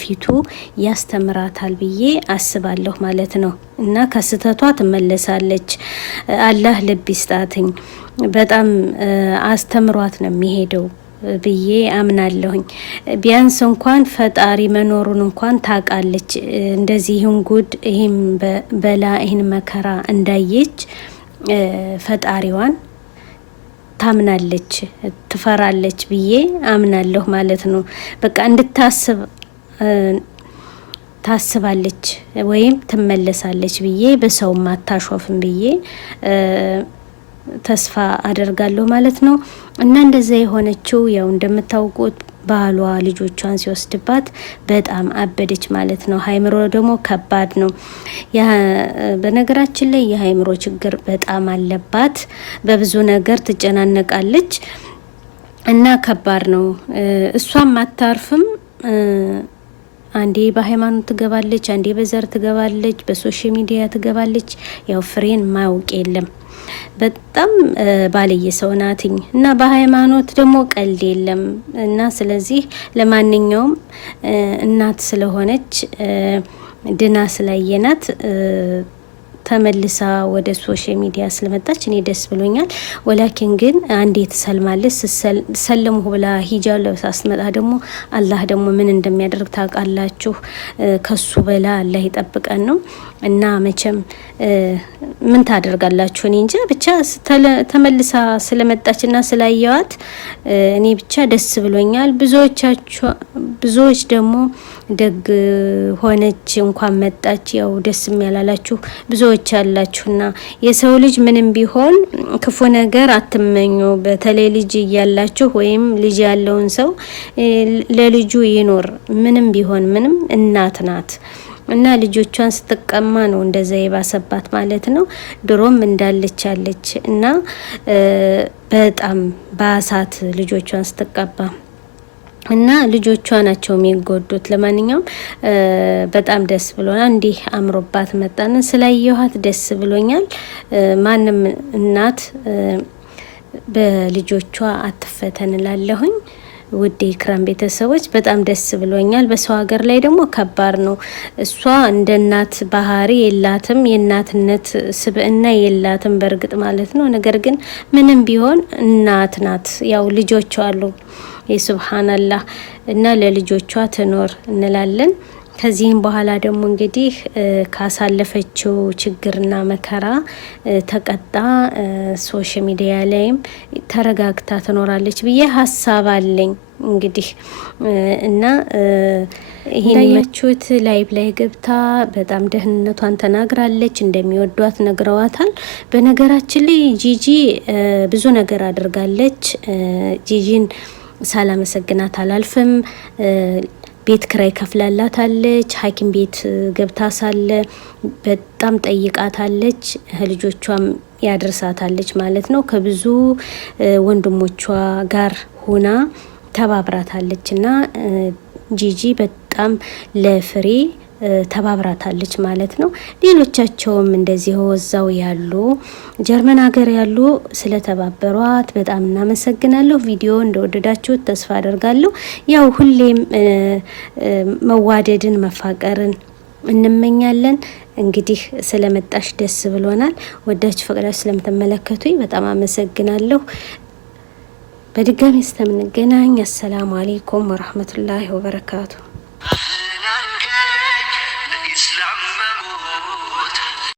ፊቱ ያስተምራታል ብዬ አስባለሁ ማለት ነው። እና ከስተቷ ትመለሳለች። አላህ ልብ ይስጣትኝ። በጣም አስተምሯት ነው የሚሄደው ብዬ አምናለሁኝ። ቢያንስ እንኳን ፈጣሪ መኖሩን እንኳን ታውቃለች። እንደዚህ ይሁን ጉድ ይህም በላ ይህን መከራ እንዳየች ፈጣሪዋን ታምናለች፣ ትፈራለች ብዬ አምናለሁ ማለት ነው። በቃ እንድታስብ ታስባለች ወይም ትመለሳለች ብዬ በሰውም አታሾፍም ብዬ ተስፋ አደርጋለሁ ማለት ነው። እና እንደዛ የሆነችው ያው እንደምታውቁት ባሏ ልጆቿን ሲወስድባት በጣም አበደች ማለት ነው። ሃይምሮ ደግሞ ከባድ ነው። በነገራችን ላይ የሃይምሮ ችግር በጣም አለባት። በብዙ ነገር ትጨናነቃለች እና ከባድ ነው። እሷም አታርፍም። አንዴ በሃይማኖት ትገባለች፣ አንዴ በዘር ትገባለች፣ በሶሻል ሚዲያ ትገባለች። ያው ፍሬን ማውቅ የለም። በጣም ባለየ ሰው ናትኝ እና በሃይማኖት ደግሞ ቀልድ የለም። እና ስለዚህ ለማንኛውም እናት ስለሆነች ድና ስላየናት ተመልሳ ወደ ሶሻል ሚዲያ ስለመጣች እኔ ደስ ብሎኛል። ወላኪን ግን አንዴ ትሰልማለች። ሰለሙ ብላ ሂጃብ ለብሳ ስትመጣ ደግሞ አላህ ደግሞ ምን እንደሚያደርግ ታውቃላችሁ። ከሱ በላ አላህ ይጠብቀን ነው። እና መቼም ምን ታደርጋላችሁ? እኔ እንጃ ብቻ ተመልሳ ስለመጣችና ስላየዋት እኔ ብቻ ደስ ብሎኛል። ብዙዎች ደግሞ ደግ ሆነች እንኳን መጣች ያው ደስ የሚያላላችሁ ብዙዎች ያላችሁና የሰው ልጅ ምንም ቢሆን ክፉ ነገር አትመኙ። በተለይ ልጅ እያላችሁ ወይም ልጅ ያለውን ሰው ለልጁ ይኖር። ምንም ቢሆን ምንም እናት ናት እና ልጆቿን ስትቀማ ነው እንደዛ የባሰባት ማለት ነው። ድሮም እንዳለች አለች እና በጣም ባሳት ልጆቿን ስትቀባ እና ልጆቿ ናቸው የሚጎዱት። ለማንኛውም በጣም ደስ ብሎናል። እንዲህ አምሮባት መጣን ስላየኋት ደስ ብሎኛል። ማንም እናት በልጆቿ አትፈተን እላለሁኝ። ውድ ኢክራም ቤተሰቦች በጣም ደስ ብሎኛል። በሰው ሀገር ላይ ደግሞ ከባድ ነው። እሷ እንደ እናት ባህሪ የላትም፣ የእናትነት ስብዕና የላትም በእርግጥ ማለት ነው። ነገር ግን ምንም ቢሆን እናት ናት። ያው ልጆቿ አሉ የሱብሃንአላህ እና ለልጆቿ ትኖር እንላለን። ከዚህም በኋላ ደግሞ እንግዲህ ካሳለፈችው ችግርና መከራ ተቀጣ ሶሻል ሚዲያ ላይም ተረጋግታ ትኖራለች ብዬ ሀሳብ አለኝ። እንግዲህ እና ይሄን ያያችሁት ላይቭ ላይ ገብታ በጣም ደህንነቷን ተናግራለች። እንደሚወዷት ነግረዋታል። በነገራችን ላይ ጂጂ ብዙ ነገር አድርጋለች። ጂጂን ሳላመሰግናት አላልፍም። ቤት ክራይ ከፍላላታለች። ሐኪም ቤት ገብታ ሳለ በጣም ጠይቃታለች። ልጆቿም ያደርሳታለች ማለት ነው። ከብዙ ወንድሞቿ ጋር ሆና ተባብራታለች እና ጂጂ በጣም ለፍሬ ተባብራታለች ማለት ነው። ሌሎቻቸውም እንደዚህ ወዛው ያሉ ጀርመን ሀገር ያሉ ስለተባበሯት በጣም እናመሰግናለሁ። ቪዲዮ እንደወደዳችሁት ተስፋ አደርጋለሁ። ያው ሁሌም መዋደድን መፋቀርን እንመኛለን። እንግዲህ ስለመጣሽ ደስ ብሎናል። ወዳችሁ ፈቅዳችሁ ስለምትመለከቱኝ በጣም አመሰግናለሁ። በድጋሚ እስከምንገናኝ አሰላሙ አለይኩም ወራህመቱላሂ ወበረካቱ።